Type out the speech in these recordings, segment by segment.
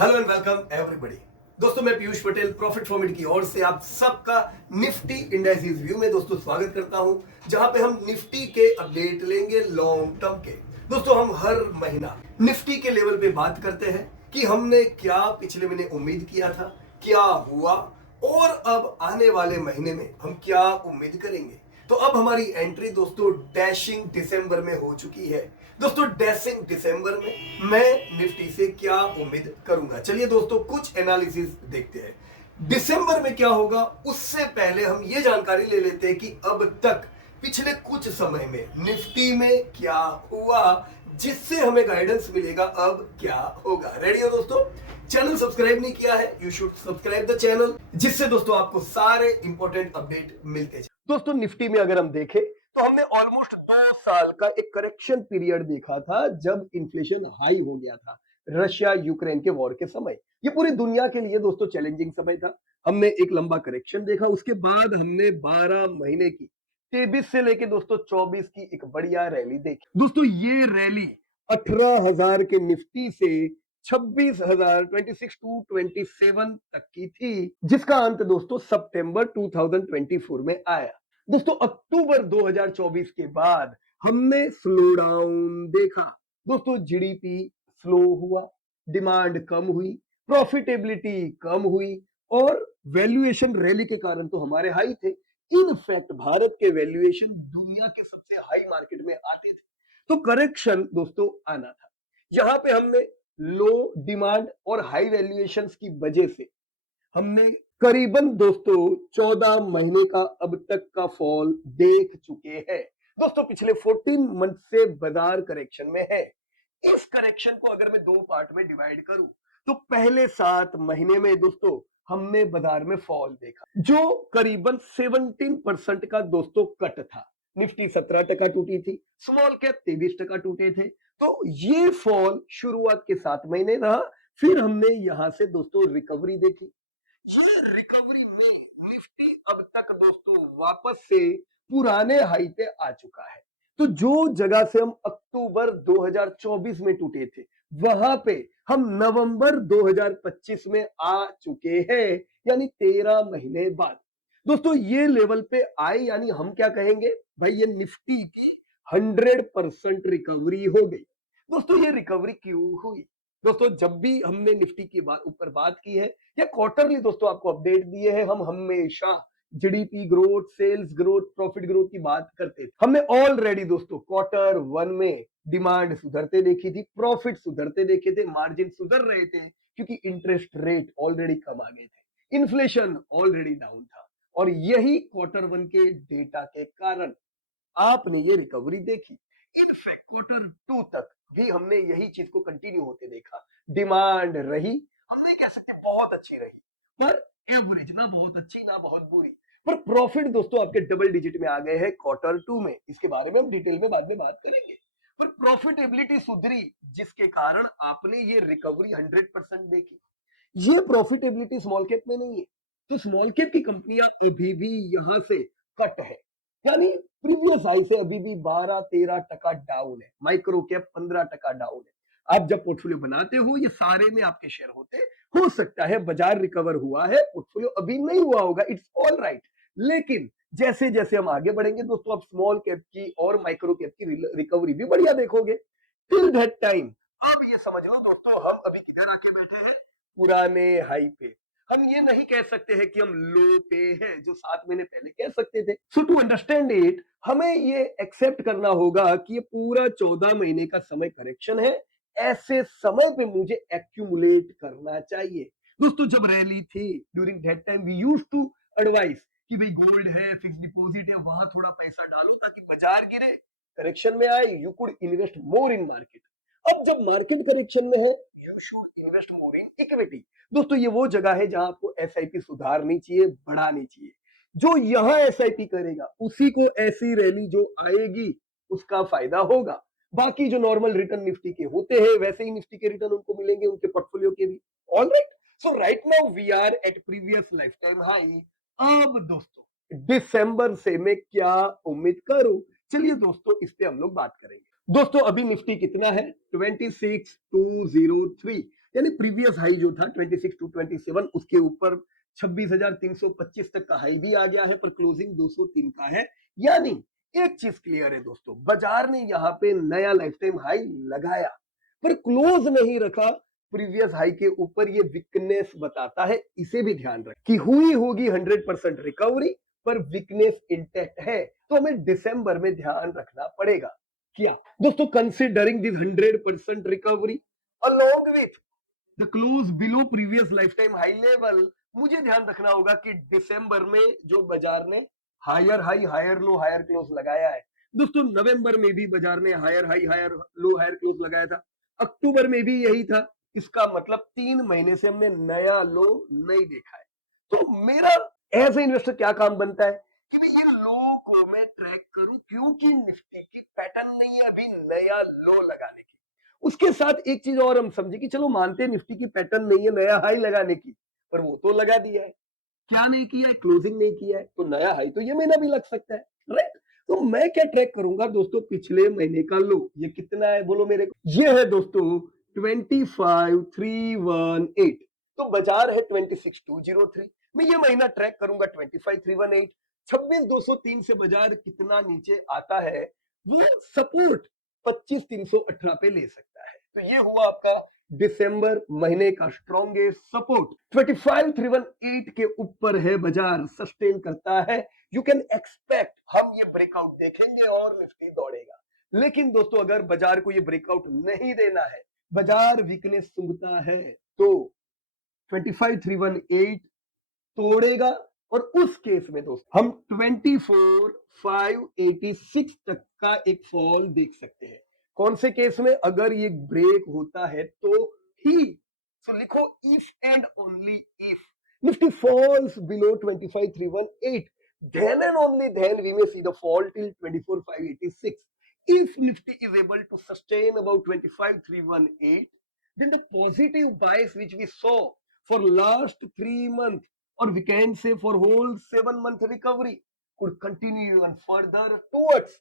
Hello and welcome everybody. दोस्तों मैं Piyush Patel profit format की ओर से आप सबका निफ्टी इंडाइसेस व्यू में दोस्तों स्वागत करता हूं, जहां पे हम निफ्टी के अपडेट लेंगे लॉन्ग टर्म के। दोस्तों हम हर महीना निफ्टी के लेवल पे बात करते हैं कि हमने क्या पिछले महीने उम्मीद किया था, क्या हुआ और अब आने वाले महीने में हम क्या उम्मीद करेंगे। तो अब हमारी एंट्री दोस्तों डैशिंग दिसंबर में हो चुकी है। दोस्तों डैशिंग दिसंबर में मैं निफ्टी से क्या उम्मीद करूंगा, चलिए दोस्तों कुछ एनालिसिस देखते हैं। दिसंबर में क्या होगा उससे पहले हम ये जानकारी ले लेते हैं कि अब तक पिछले कुछ समय में निफ्टी में क्या हुआ, जिससे हमें गाइडेंस मिलेगा अब क्या होगा। रेडी हो दोस्तों? चैनल सब्सक्राइब नहीं किया है, you should subscribe the channel, जिससे दोस्तों आपको सारे इंपॉर्टेंट अपडेट मिलते हैं। दोस्तों निफ्टी में अगर हम देखें तो हमने ऑलमोस्ट 2 साल का एक करेक्शन पीरियड देखा था, जब इन्फ्लेशन हाई हो गया था रशिया यूक्रेन के वॉर के समय। ये पूरी दुनिया के लिए दोस्तों चैलेंजिंग समय था। हमने एक लंबा करेक्शन देखा, उसके बाद हमने 12 महीने की 23 से लेके दोस्तों 24 की एक बढ़िया रैली देखी। दोस्तों ये रैली 18,000 के निफ्टी से 26,000 26 टू 27 तक की थी, जिसका अंत दोस्तों सितंबर 2024 में आया। दोस्तों अक्टूबर 2024 के बाद हमने स्लो डाउन देखा। दोस्तों जीडीपी स्लो हुआ, डिमांड कम हुई, प्रॉफिटेबिलिटी कम हुई और वैल्यूएशन रैली के कारण तो हमारे हाई थे। इनफैक्ट भारत के वैल्यूएशन दुनिया के सबसे हाई मार्केट में आते थे। तो करेक्शन दोस्तों आना था। यहां पे हमने लो डिमांड और हाई वैल्यूएशंस की वजह से हमने करीबन दोस्तों 14 महीने का अब तक का फॉल देख चुके हैं। दोस्तों पिछले 14 मंथ से बाजार करेक्शन में है। इस करेक्शन को अगर मैं 2 पार्ट में डिवाइड करूं तो पहले 7 महीने में दोस्तों हमने बाजार में फॉल देखा, जो करीबन 17% का दोस्तों कट था। निफ्टी 17% टूटी थी, स्मॉल कैप 23% टूटे थे। तो ये फॉल शुरुआत के 7 महीने रहा, फिर हमने यहां से दोस्तों रिकवरी देखी। ये रिकवरी में निफ्टी अब तक दोस्तों वापस से पुराने हाई पे आ चुका है। तो जो जगह से हम अक्टूबर 2024 में टूटे थे, वहां पे हम नवंबर 2025 में आ चुके हैं, यानी 13 महीने बाद। दोस्तों ये लेवल पे आए, यानी हम क्या कहेंगे भाई, ये निफ्टी की 100% रिकवरी हो गई। दोस्तों ये रिकवरी क्यों हुई? दोस्तों जब भी हमने निफ्टी की ऊपर बात की है या क्वार्टरली दोस्तों आपको अपडेट दिए हैं, हम हमेशा GDP growth, sales growth, profit growth की बात करते थे। हमने ऑलरेडी दोस्तों Q1 में डिमांड सुधरते देखी थी, प्रॉफिट सुधरते देखे थे, मार्जिन सुधर रहे थे, क्योंकि इंटरेस्ट रेट ऑलरेडी कम आ गए थे, इन्फ्लेशन ऑलरेडी डाउन था, और यही Q1 के डेटा के कारण आपने ये रिकवरी देखी। इनफैक्ट Q2 तक भी हमने यही चीज को कंटिन्यू होते देखा। डिमांड रही, हम नहीं कह सकते बहुत अच्छी रही, पर एवरेज, ना बहुत अच्छी ना बहुत बुरी। पर प्रॉफिट दोस्तों आपके डबल डिजिट में आ गए हैं Q2 में। इसके बारे में हम डिटेल में बाद में बात करेंगे। पर प्रॉफिटेबिलिटी सुधरी, जिसके कारण आपने ये रिकवरी 100% देखी। ये प्रॉफिटेबिलिटी स्मॉल कैप में नहीं है। तो स्मॉल कैप की कंपनियां अभी भी यहां से कट है, यानी प्रीवियस हाई से अभी भी 12-13% डाउन है। माइक्रो कैप 15% डाउन है। आप जब पोर्टफोलियो बनाते हो, ये सारे में आपके शेयर होते, हो सकता है बाजार रिकवर हुआ है, पोर्टफोलियो अभी नहीं हुआ होगा, इट्स ऑल राइट। लेकिन जैसे जैसे हम आगे बढ़ेंगे दोस्तों, आप स्मॉल कैप की और माइक्रो कैप की रिकवरी भी बढ़िया देखोगे। टिल दैट टाइम अब ये समझ लो दोस्तों, हम अभी किधर आके बैठे हैं? पुराने हाई पे। हम ये नहीं कह सकते हैं कि हम लो पे हैं, जो 7 महीने पहले कह सकते थे। सो टू अंडरस्टैंड इट, हमें ये एक्सेप्ट करना होगा कि ये पूरा 14 महीने का समय करेक्शन है। ऐसे समय पे मुझे एक्यूमुलेट करना चाहिए। दोस्तों जब रैली थी, during that time we used to advise कि भाई गोल्ड है, फिक्स डिपॉजिट है, वहां थोड़ा पैसा डालो ताकि बाजार गिरे, करेक्शन में आए, you could invest more in market. अब जब मार्केट करेक्शन में है, you should invest more in equity. दोस्तों ये वो जगह है जहां आपको एसआईपी सुधारनी चाहिए, बढ़ानी चाहिए। जो यहां एसआईपी करेगा उसी को ऐसी रैली जो आएगी उसका फायदा होगा। बाकी जो नॉर्मल रिटर्न निफ्टी के होते हैं, वैसे ही निफ्टी के रिटर्न उनको मिलेंगे, उनके पोर्टफोलियो के भी। Alright, so right now we are at previous lifetime high. अब दोस्तों दिसंबर से मैं क्या उम्मीद करूं, चलिए दोस्तों इस पे हम लोग बात करेंगे। दोस्तों अभी निफ्टी कितना है? 26,203। यानी प्रीवियस हाई जो था 26,227 उसके ऊपर 26,325 तक का हाई भी आ गया है, पर क्लोजिंग 203 का है। यानी एक चीज क्लियर है दोस्तों, बाजार ने यहाँ पे नया लाइफ टाइम हाई लगाया पर क्लोज नहीं रखा प्रीवियस हाई के ऊपर। ये वीकनेस बताता है, इसे भी ध्यान रखें कि हुई होगी 100% रिकवरी पर वीकनेस इंटैक्ट है, तो हमें दिसंबर में ध्यान रखना पड़ेगा। क्या दोस्तों, considering this 100% recovery along with the close below previous lifetime high level, मुझे ध्यान रखना होगा कि दिसंबर में जो बाजार ने higher high higher low higher close लगाया है दोस्तों, नवंबर में भी बाजार ने higher high higher low higher close लगाया था, अक्टूबर में भी यही था। इसका मतलब 3 महीने से हमने नया लो नहीं देखा है। तो मेरा एज ए इन्वेस्टर क्या काम बनता है कि भाई ये लो को मैं ट्रैक करूं, क्योंकि निफ्टी की पैटर्न नहीं है अभी नया लो लगाने की। उसके साथ एक चीज और हम समझे कि चलो मानते हैं निफ्टी की पैटर्न नहीं है नया हाई लगाने की, पर वो तो लगा दिया है, क्या नहीं किया है, क्लोजिंग नहीं किया है, तो नया हाई तो ये महीना भी लग सकता है, राइट। तो मैं क्या ट्रैक करूंगा दोस्तों, पिछले महीने का लो ये कितना है बोलो मेरे को, ये है दोस्तों 25,318। तो बाजार है 26,203, मैं ये महीना ट्रैक करूंगा 25,318। 26,203 से बाजार कितना नीचे आता है वो सपोर्ट 25,318 पे ले सकता है। तो ये हुआ आपका दिसंबर महीने का स्ट्रॉन्गेस्ट सपोर्ट। 25,318 के ऊपर है बाजार, सस्टेन करता है, यू कैन एक्सपेक्ट हम ये ब्रेकआउट देखेंगे और निफ्टी दौड़ेगा। लेकिन दोस्तों अगर बाजार को ये ब्रेकआउट नहीं देना है, बाजार वीकनेस सूंघता है, तो 25,318 तोड़ेगा और उस केस में दोस्तों हम 24,586 तक का एक फॉल देख सकते हैं। कौन से केस में, अगर ये ब्रेक होता है तो ही, सो लिखो if and only if Nifty falls below 25,318, then and only then we may see the fall till 24,586. If Nifty is able to sustain about 25,318, then the positive bias which we saw for last 3 months, or we can say for whole 7 month recovery, could continue even further towards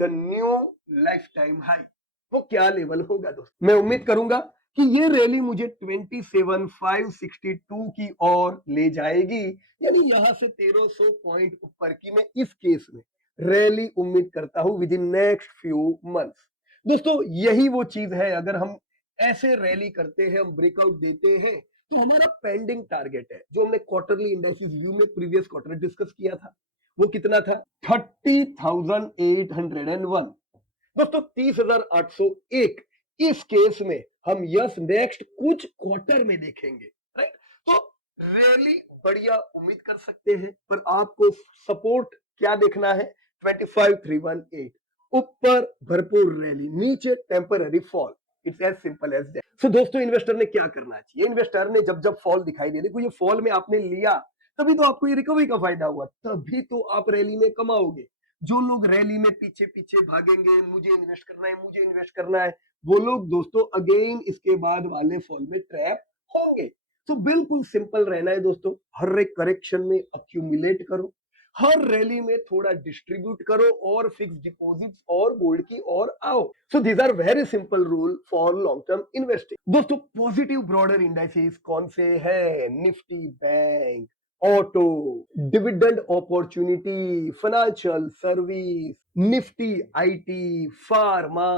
the new lifetime high. वो क्या level होगा दोस्तों, मैं उम्मीद करूंगा कि ये rally मुझे 27,562 की ओर ले जाएगी, यानी यहां से 1300 पॉइंट ऊपर की मैं इस केस में रैली उम्मीद करता हूं with in next few months. दोस्तों यही वो चीज है, अगर हम ऐसे रैली करते हैं, हम ब्रेकआउट देते हैं, तो हमारा पेंडिंग टारगेट है जो हमने क्वार्टरली इंडाइसिस व्यू में प्रीवियस क्वार्टर डिस्कस किया था, वो कितना था 30,801। दोस्तों 30,801, इस केस में हम यस नेक्स्ट कुछ क्वार्टर में देखेंगे, राइट। तो रैली बढ़िया उम्मीद कर सकते हैं, पर आपको सपोर्ट क्या देखना है 25,318, ऊपर भरपूर रैली, नीचे temporary fall, it's as simple as that. So दोस्तों इन्वेस्टर ने क्या करना चाहिए, इन्वेस्टर ने जब जब फॉल दिखाई दे, देखो ये फॉल में आपने लिया तभी तो आपको ये रिकवरी का फायदा हुआ, तभी तो आप रैली में कमाओगे। जो लोग रैली में पीछे पीछे भागेंगे, मुझे इन्वेस्ट करना है मुझे इन्वेस्ट करना है, वो लोग दोस्तों अगेन इसके बाद वाले फॉल में ट्रैप होंगे। तो बिल्कुल सिंपल रहना है दोस्तों, हर एक करेक्शन में अक्यूमुलेट करो, हर रैली में थोड़ा डिस्ट्रीब्यूट करो और फिक्स डिपॉजिट्स और गोल्ड की ओर आओ। So these are very simple rule for long term investing. दोस्तों पॉजिटिव ब्रॉडर इंडाइसेस कौन से हैं, Nifty bank, auto, dividend opportunity, financial service, Nifty IT, pharma,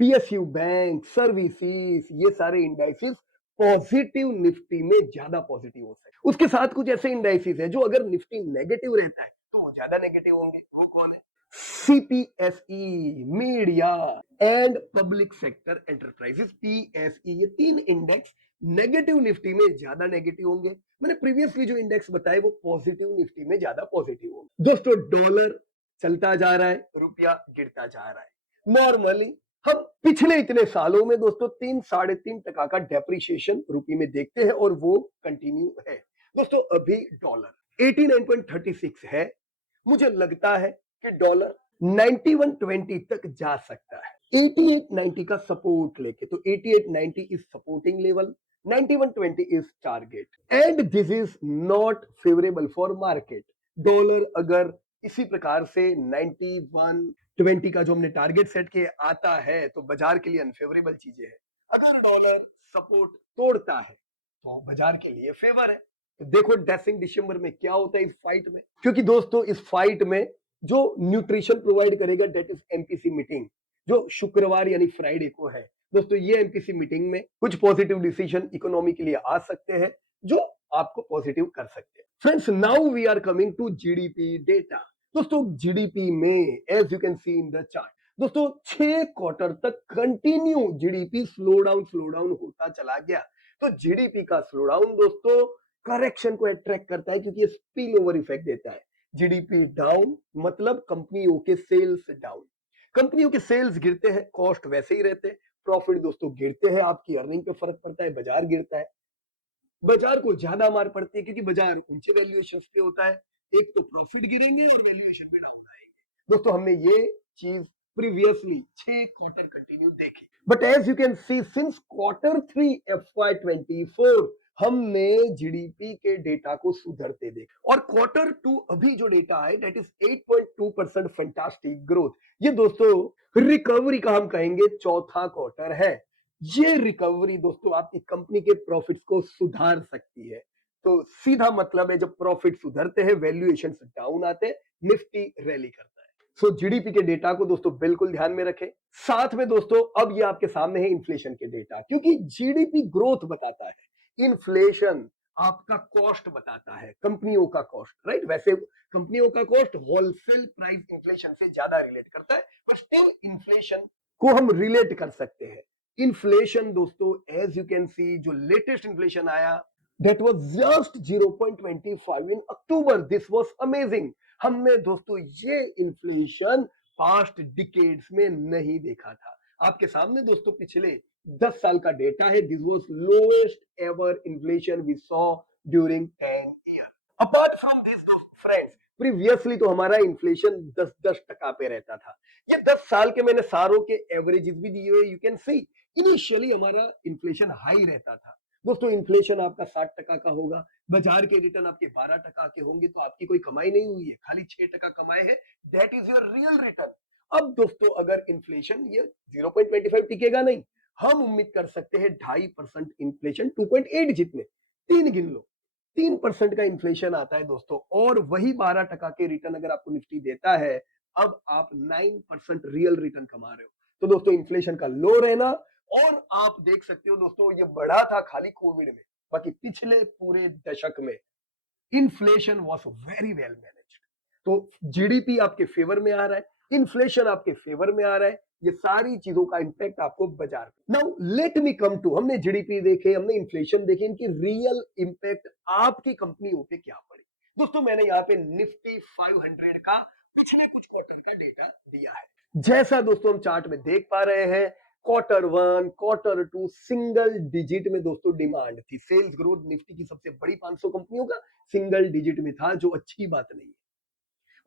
PSU bank, services, ये सारे इंडाइसेस पॉजिटिव निफ्टी में ज्यादा पॉजिटिव होते हैं। उसके साथ कुछ ऐसे इंडाइसेस है जो अगर निफ्टी नेगेटिव रहता है तो वो ज्यादा नेगेटिव होंगे, वो कौन है, CPSE, media and public sector enterprises, PSE, ये 3 इंडेक्स नेगेटिव निफ्टी में ज्यादा नेगेटिव होंगे। मैंने प्रीवियसली जो इंडेक्स बताए वो पॉजिटिव निफ्टी में ज्यादा पॉजिटिव होंगे। दोस्तों डॉलर चलता जा रहा है, रुपया गिरता जा रहा है। नॉर्मली हम पिछले इतने सालों में दोस्तों 3-3.5% का डेप्रिसिएशन रुपये में देखते हैं और वो कंटिन्यू है। दोस्तों अभी डॉलर 89.36 है, मुझे लगता है कि डॉलर 91.20 तक जा सकता है 88.90 का सपोर्ट लेके। तो 88.90 is supporting level, 91.20 is target and this is not favourable for market. Dollar अगर इसी प्रकार से 91.20 का जो हमने टारगेट सेट किया आता है तो बाजार के लिए अनफेवरेबल चीजें हैं। अगर डॉलर सपोर्ट तोड़ता है तो बाजार के लिए फेवर है। तो देखो डेसिंग दिसंबर में क्या होता है इस फाइट में, क्योंकि दोस्तों इस फाइट में जो न्यूट्रिशन प्रोवाइड करेगा डेट इज एमपीसी मीटिंग, जो शुक्रवार यानी फ्राइडे को है। दोस्तों ये एमपीसी मीटिंग में कुछ पॉजिटिव डिसीजन इकोनॉमी के लिए आ सकते हैं जो आपको पॉजिटिव कर सकते हैं। Friends now we are coming to GDP data. दोस्तों जीडीपी में as you can see in the chart, दोस्तों 6 क्वार्टर तक कंटिन्यू जीडीपी स्लो डाउन होता चला गया। तो जीडीपी का स्लो डाउन दोस्तों करेक्शन को अट्रैक्ट करता है, क्योंकि ये स्पिल ओवर इफेक्ट देता है। जीडीपी डाउन मतलब कंपनियों के सेल्स डाउन, कंपनियों के सेल्स गिरते हैं, कॉस्ट वैसे ही रहते हैं, प्रॉफिट दोस्तों गिरते हैं, आपकी अर्निंग पे फर्क पड़ता है, बाजार गिरता है। बाजार को ज्यादा मार पड़ती है क्योंकि बाजार ऊंचे वैल्यूएशन पे होता है, एक तो प्रॉफिट गिरेंगे और वैल्यूएशन में डाउन आएंगे। दोस्तों हमने ये चीज प्रीवियसली 6 क्वार्टर कंटिन्यू देखी, but as you can see since quarter 3 FY24 हमने जीडीपी के डेटा को सुधरते देखा, और क्वार्टर 2 अभी जो डेटा है दैट इज 8.2% फैंटास्टिक ग्रोथ। ये दोस्तों रिकवरी का हम कहेंगे चौथा क्वार्टर है। ये रिकवरी दोस्तों आपकी कंपनी के प्रॉफिट्स को सुधार सकती है। तो सीधा मतलब है जब प्रॉफिट सुधरते हैं वैल्यूएशन डाउन आते हैं, निफ्टी रैली करता है। सो जीडीपी के डेटा को दोस्तों बिल्कुल ध्यान में रखें। साथ में दोस्तों अब ये आपके सामने है इन्फ्लेशन के डेटा, क्योंकि जीडीपी ग्रोथ बताता है, इन्फ्लेशन आपका कॉस्ट बताता है, कंपनियों का कॉस्ट, राइट। वैसे कंपनियों का कॉस्ट होलसेल प्राइस इन्फ्लेशन से ज्यादा रिलेट करता है, पर स्टिल इन्फ्लेशन को हम रिलेट कर सकते हैं। इन्फ्लेशन दोस्तों एज यू कैन सी जो लेटेस्ट इन्फ्लेशन आया that was just 0.25 in October, this was amazing. हमने दोस्तों ये इन्फ्लेशन पास्ट डिकेड्स में नहीं देखा था। आपके सामने दोस्तों पिछले 10 साल का डेटा है, this was lowest ever inflation we saw during 10 year. Apart from this friends, previously तो हमारा इन्फ्लेशन 10% पे रहता था। ये 10 साल के मैंने सारों के एवरेजेस भी दिए हुए, यू कैन सी इनिशियली हमारा इन्फ्लेशन हाई रहता था। दोस्तों इन्फ्लेशन आपका 60% का होगा, बाजार के रिटर्न आपके 12% के होंगे, तो आपकी कोई कमाई नहीं हुई है, खाली 6% कमाए हैं, that is your real return. अब दोस्तों अगर इन्फ्लेशन ये 0.25 टिकेगा नहीं, हम उम्मीद कर सकते हैं 2.5% इन्फ्लेशन, 2.8 जितने, 3 गिन लो, 3% का इन्फ्लेशन आता है दोस्तों, और वही 12% के रिटर्न अगर आपको निफ्टी देता है, अब आप 9% रियल रिटर्न कमा रहे हो। तो दोस्तों इन्फ्लेशन का लो रहना, और आप देख सकते हो दोस्तों ये बढ़ा था खाली कोविड में, बाकी पिछले पूरे दशक में inflation was very well managed. तो जीडीपी आपके फेवर में आ रहा है, इन्फ्लेशन आपके फेवर में आ रहा है, ये सारी चीजों का इंपैक्ट आपको बाजार में। Now let me come to, हमने जीडीपी देखे, हमने इन्फ्लेशन देखे, इनकी रियल इंपैक्ट आपकी कंपनियों पे क्या पड़ी। दोस्तों मैंने यहाँ पे निफ्टी 500 का पिछले कुछ क्वार्टर का डेटा दिया है। जैसा दोस्तों हम चार्ट में देख पा रहे हैं, क्वार्टर 1 क्वार्टर 2 सिंगल डिजिट में दोस्तों डिमांड थी, सेल्स ग्रोथ निफ्टी की सबसे बड़ी 500 कंपनियों का सिंगल डिजिट में था, जो अच्छी बात नहीं है।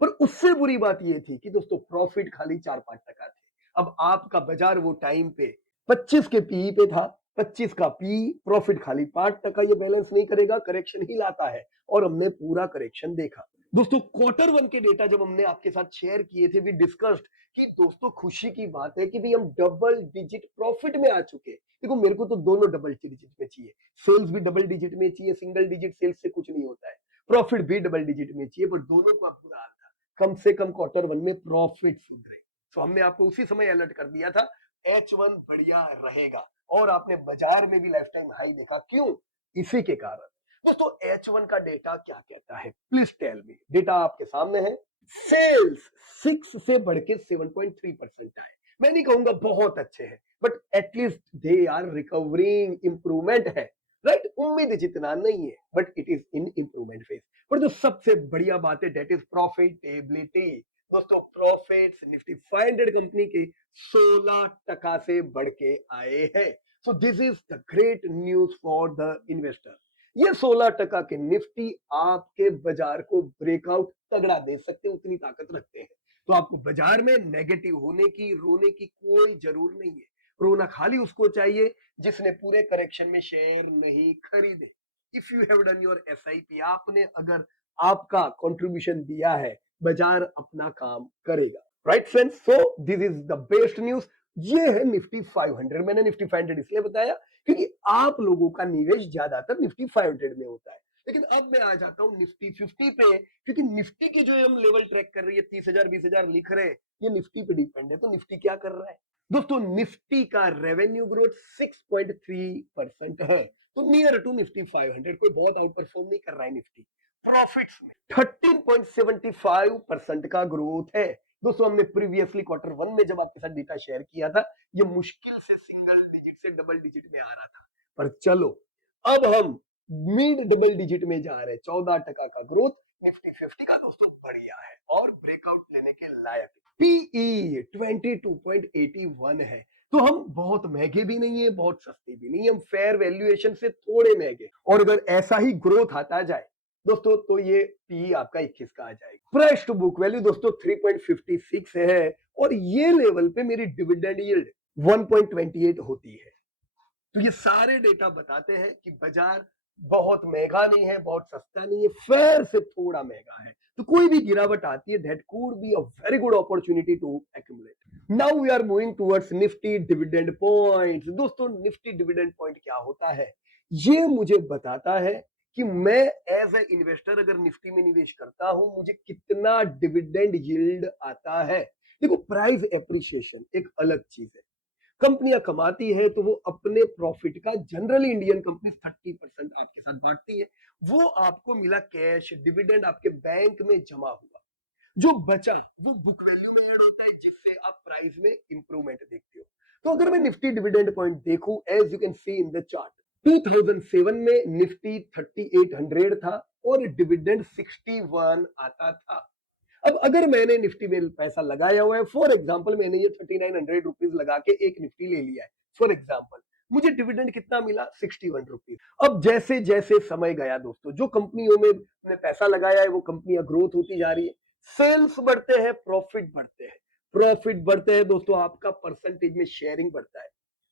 पर उससे बुरी बात यह थी कि दोस्तों प्रॉफिट खाली 4-5% थे। अब आपका बाजार वो टाइम पे 25 के पीई पे था, 25 का पी, प्रॉफिट खाली 5%, ये बैलेंस नहीं करेगा, करेक्शन ही लाता है, और हमने पूरा करेक्शन देखा। दोस्तों क्वार्टर 1 के डेटा जब हमने आपके साथ शेयर किए थे, वी डिस्कस्ड कि दोस्तों खुशी की बात है कि भी हम डबल डिजिट प्रॉफिट में आ चुके। देखो मेरे को तो दोनों डबल डिजिट में चाहिए, सेल्स भी डबल डिजिट में चाहिए, सिंगल डिजिट सेल्स से कुछ नहीं होता है, प्रॉफिट भी डबल डिजिट में चाहिए, पर दोनों का बुरा हाल था। कम से कम क्वार्टर 1 में प्रॉफिट सुधरे, तो हमने आपको उसी समय अलर्ट कर दिया था H1 बढ़िया रहेगा, और आपने बाजार में भी लाइफ टाइम हाई देखा। क्यों? इसी के कारण। दोस्तों H1 का डेटा क्या कहता है, प्लीज टेल मी। डेटा आपके सामने है, सेल्स 6 से बढ़ के 7.3% आए। मैं नहीं कहूंगा बहुत अच्छे हैं, but at least they are recovering, improvement है, राइट। उम्मीद जितना नहीं है, but it is in improvement phase. पर जो सबसे बढ़िया बात है दैट इज प्रॉफिटेबिलिटी। दोस्तों प्रॉफिट्स निफ्टी 500 कंपनी के 16% से बढ़ के आए हैं। So this is the great news for the investor. ये 16% के निफ्टी आपके बाजार को ब्रेकआउट तगड़ा दे सकते हैं, उतनी ताकत रखते हैं। तो आपको बाजार में नेगेटिव होने की, रोने की कोई जरूर नहीं है। रोना खाली उसको चाहिए जिसने पूरे करेक्शन में शेयर नहीं खरीदे। If you have done your SIP, आपने अगर आपका कंट्रीब्यूशन दिया है, बाजार अपना काम करेगा, right friends. So this is the best news. ये है निफ्टी 500। मैंने निफ्टी 500 इसलिए बताया क्योंकि आप लोगों का निवेश ज्यादातर निफ्टी 500 में होता है। लेकिन अब मैं आ जाता हूं निफ्टी 50 पे, क्योंकि निफ्टी की जो हम लेवल ट्रैक कर रही है 30,000 20,000 लिख रहे हैं, ये निफ्टी पे डिपेंड है। तो निफ्टी क्या कर रहा है दोस्तों? निफ्टी का रेवेन्यू ग्रोथ 6.3% है, तो नियर टू निफ्टी 500, कोई बहुत आउट परफॉर्म नहीं कर रहा है निफ्टी। प्रॉफिट्स में 13.75% का ग्रोथ है दोस्तों। हमने प्रीवियसली क्वार्टर वन में जब आपके साथ डेटा शेयर किया था, ये मुश्किल से सिंगल डिजिट से डबल डिजिट में आ रहा था, पर चलो अब हम मिड डबल डिजिट में जा रहे हैं। 14% का ग्रोथ निफ्टी 50 का दोस्तों बढ़िया है और ब्रेकआउट लेने के लायक। पीई 22.81 है, तो हम बहुत महंगे भी नहीं है, बहुत सस्ते भी नहीं, हम फेयर वैल्यूएशन से थोड़े महंगे। और अगर ऐसा ही ग्रोथ आता जाए दोस्तों तो ये पी आपका 21 का आ जाएगा। प्राइस टू बुक वैल्यू दोस्तों 3.56 है, और ये लेवल पे मेरी डिविडेंड यील्ड 1.28 होती है। तो ये सारे डेटा बताते हैं कि बाजार बहुत महंगा नहीं है, बहुत सस्ता नहीं है, फेयर से थोड़ा महंगा है। तो कोई भी गिरावट आती है, that could be a very good opportunity to accumulate. Now we are moving towards Nifty dividend points. दोस्तों निफ्टी डिविडेंड पॉइंट क्या होता है? ये मुझे बताता है कि मैं एज ए इन्वेस्टर अगर निफ्टी में निवेश करता हूं, मुझे कितना डिविडेंड यील्ड आता है। देखो प्राइस एप्रिसिएशन एक अलग चीज है। कंपनियां कमाती है तो वो अपने प्रॉफिट का, जनरली इंडियन कंपनी 30% आपके साथ बांटती है, वो आपको मिला कैश डिविडेंड आपके बैंक में जमा हुआ, जो बचा वो बुक वैल्यू में ऐड होता है, जिससे आप प्राइस में इंप्रूवमेंट देखते हो। तो अगर मैं निफ्टी डिविडेंड पॉइंट देखूं, as you can see in the chart, 2007 में निफ्टी 3800 था और डिविडेंड 61 आता था। अब अगर मैंने निफ्टी में पैसा लगाया हुआ है, फॉर एग्जाम्पल मैंने ये 3900 रुपीज लगा के एक निफ्टी ले लिया है फॉर एग्जाम्पल, मुझे डिविडेंड कितना मिला? 61 रुपीज। अब जैसे जैसे समय गया दोस्तों, जो कंपनियों में मैंने पैसा लगाया है वो कंपनियां ग्रोथ होती जा रही है, सेल्स बढ़ते हैं, प्रॉफिट बढ़ते हैं। प्रॉफिट बढ़ते हैं दोस्तों, आपका परसेंटेज में शेयरिंग बढ़ता है,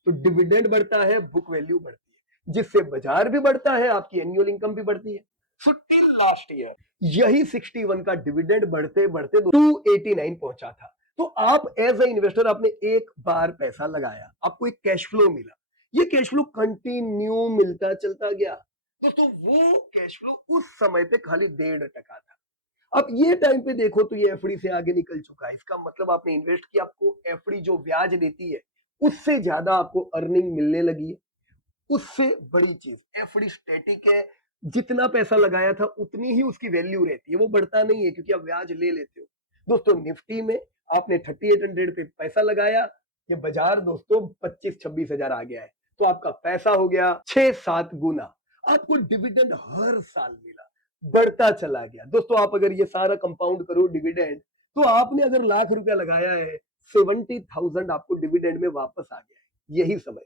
तो डिविडेंड बढ़ता है, बुक वैल्यू बढ़ती है, जिससे बाजार भी बढ़ता है, आपकी एनुअल इनकम भी बढ़ती है। सो टिल लास्ट ईयर यही 61 का डिविडेंड बढ़ते बढ़ते 289 पहुंचा था। तो आप एज ए इन्वेस्टर, आपने एक बार पैसा लगाया, आपको एक कैश फ्लो मिला, ये कैश फ्लो कंटिन्यू मिलता चलता गया दोस्तों। वो कैश फ्लो उस समय पे खाली 1.5% था। अब ये टाइम पे देखो तो ये एफडी से आगे निकल चुका है। इसका मतलब आपने इन्वेस्ट किया, आपको एफडी जो ब्याज देती है उससे ज्यादा आपको अर्निंग मिलने लगी है। उससे बड़ी चीज, एफडी स्टैटिक है, जितना पैसा लगाया था उतनी ही उसकी वैल्यू रहती है, वो बढ़ता नहीं है क्योंकि आप ब्याज ले लेते हो। दोस्तों निफ्टी में आपने 3800 पे पैसा लगाया, ये बाजार दोस्तों 25-26 हजार आ गया है, तो आपका पैसा हो गया 6-7 गुना। आपको डिविडेंड हर साल मिला, बढ़ता चला गया दोस्तों। आप अगर ये सारा कंपाउंड करो डिविडेंड, तो आपने अगर ₹1,00,000 लगाया है, 70,000 आपको डिविडेंड में वापस आ गया है। यही समय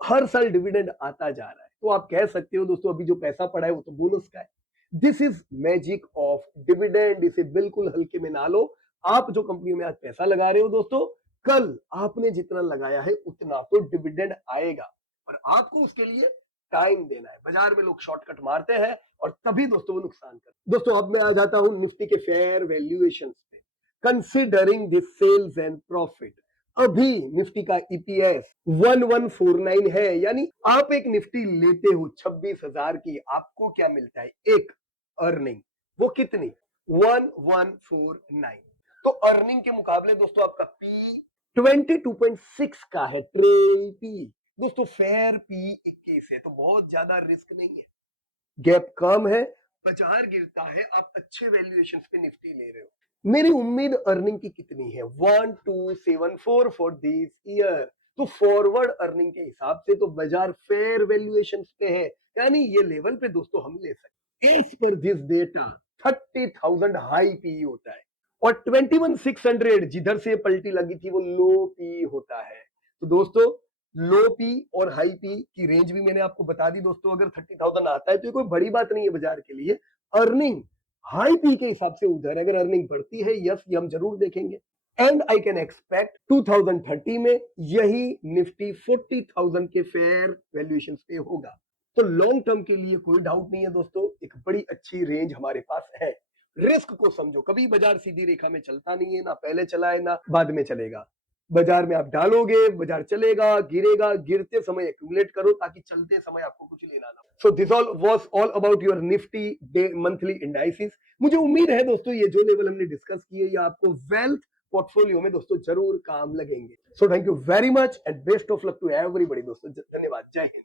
हर साल डिविडेंड आता जा रहा है, तो आप कह सकते हो दोस्तों अभी जो पैसा पड़ा है वो तो बोनस का है। This is magic of dividend. इसे बिल्कुल हल्के में ना लो। आप जो कंपनी में आज पैसा लगा रहे हो दोस्तों, कल आपने जितना लगाया है उतना तो डिविडेंड आएगा, पर आपको उसके लिए टाइम देना है। बाजार में लोग शॉर्टकट मारते हैं और तभी दोस्तों वो नुकसान करते हैं। दोस्तों अब मैं आ जाता हूं निफ्टी के फेयर वैल्यूएशन पे। Considering this sales and profit, अभी निफ्टी का ईपीएस 1149 है, यानी आप एक निफ्टी लेते हो 26,000 की, आपको क्या मिलता है? एक अर्निंग। वो कितनी? 1149। तो अर्निंग के मुकाबले दोस्तों आपका पी 22.6 का है, ट्रेल पी दोस्तों। फेयर पी 21 है, तो बहुत ज्यादा रिस्क नहीं है, गैप कम है, बाजार गिरता है, आप अच्छे वैल्यूएशन पे निफ्टी ले रहे हो। मेरी उम्मीद अर्निंग की कितनी है? 1274 फॉर दिस ईयर। तो फॉरवर्ड अर्निंग के हिसाब से तो बाजार फेयर वैल्यूएशन पे है, यानी ये लेवल पे दोस्तों हम ले सकते। As per this data 30,000 high P होता है, और 21,600 जिधर से पलटी लगी थी वो लो पी होता है। तो दोस्तों लो पी और हाई पी की रेंज भी मैंने आपको बता दी दोस्तों। अगर 30,000 आता है तो ये कोई बड़ी बात नहीं है बाजार के लिए। अर्निंग हाई पी के हिसाब से उधर अगर अर्निंग बढ़ती है, यस, ये हम जरूर देखेंगे। एंड आई कैन एक्सपेक्ट 2030 में यही निफ्टी 40,000 के फेयर वैल्यूएशन पे होगा। तो लॉन्ग टर्म के लिए कोई डाउट नहीं है दोस्तों, एक बड़ी अच्छी रेंज हमारे पास है। रिस्क को समझो, कभी बाजार सीधी रेखा में चलता नहीं है, ना पहले चला है ना बाद में चलेगा। बाजार में आप डालोगे, बाजार चलेगा, गिरेगा, गिरते समय एक्यूमुलेट करो ताकि चलते समय आपको कुछ लेना ना। So this all was all about your Nifty day monthly indices. मुझे उम्मीद है दोस्तों ये जो लेवल हमने डिस्कस किए ये आपको वेल्थ पोर्टफोलियो में दोस्तों जरूर काम लगेंगे। So thank you very much and best of luck to everybody दोस्तों। धन्यवाद। जय हिंद।